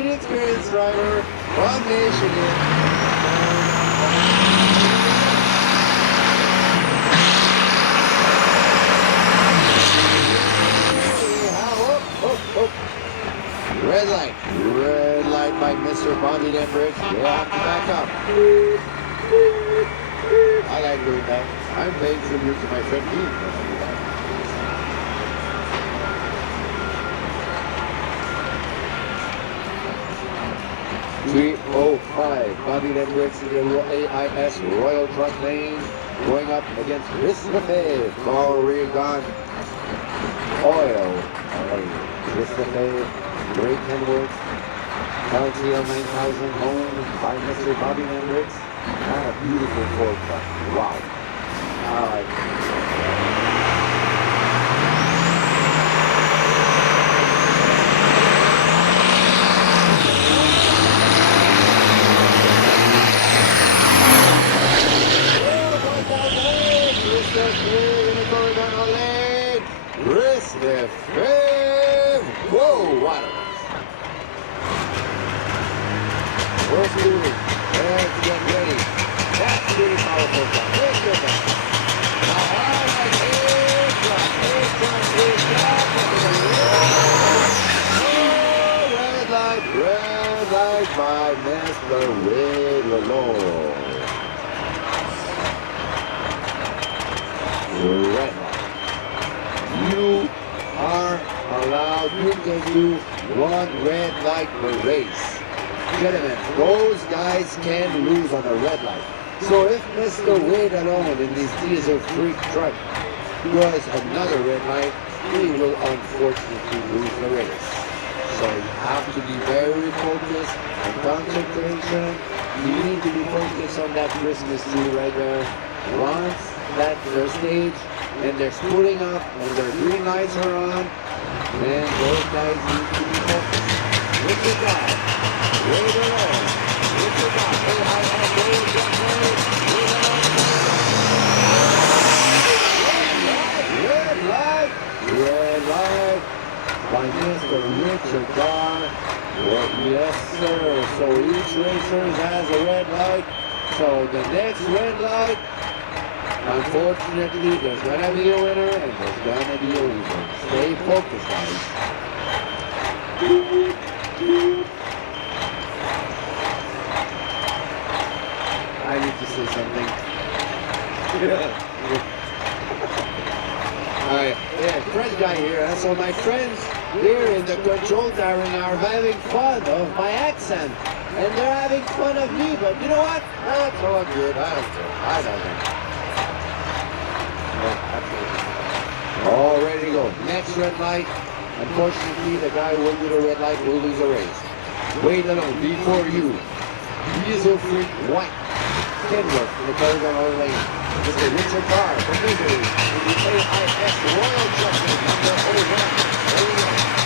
inexperienced driver from Michigan. Red light by Mr. Bondi Denbridge. They have to back up. I like doing that. I'm paying tribute to my friend Dean. 3:05. Bondi Denbridge to the AIS Royal Truck Lane. Going up against Christopher Oregon Oil. Christopher Great Kenworth, LTL 9000 owned by Mr. Bobby Hendricks. And a beautiful Ford truck. Wow. I like it. Whoa, what? We're moving. Let's get ready. That's really powerful. Let's get back. Now, I like aircraft. Red light by Mr. Wade Lalore. Red light. You are allowed, you can do one red light per race. Gentlemen, those guys can lose on a red light. So if Mr. Wade alone in this diesel freak truck does another red light, he will unfortunately lose the race. So you have to be very focused on concentration. You need to be focused on that Christmas tree right there. Once that their stage and they're spooling up and their green lights are on, then those guys need to be focused. Look at that. Wait alone. Look at that. Hey, I have road jump road. Red light by Mr. Richard Carr. Well, yes, sir. So each racer has a red light. So the next red light, unfortunately, there's gonna be a winner and there's gonna be a loser. Stay focused, guys. I need to say something. Alright, yeah, Fred guy here. So my friends here in the control tower are having fun of my accent. And they're having fun of me, but you know what? That's all good. I don't care. I don't care. All ready to go. Next red light. Unfortunately, the guy who will do the red light will lose the race. Wait alone before you. Diesel freak white. Kenworth in the Quebec lane. Mr. Richard Carr from Missouri in the AIS Royal Truck number 01. There we go.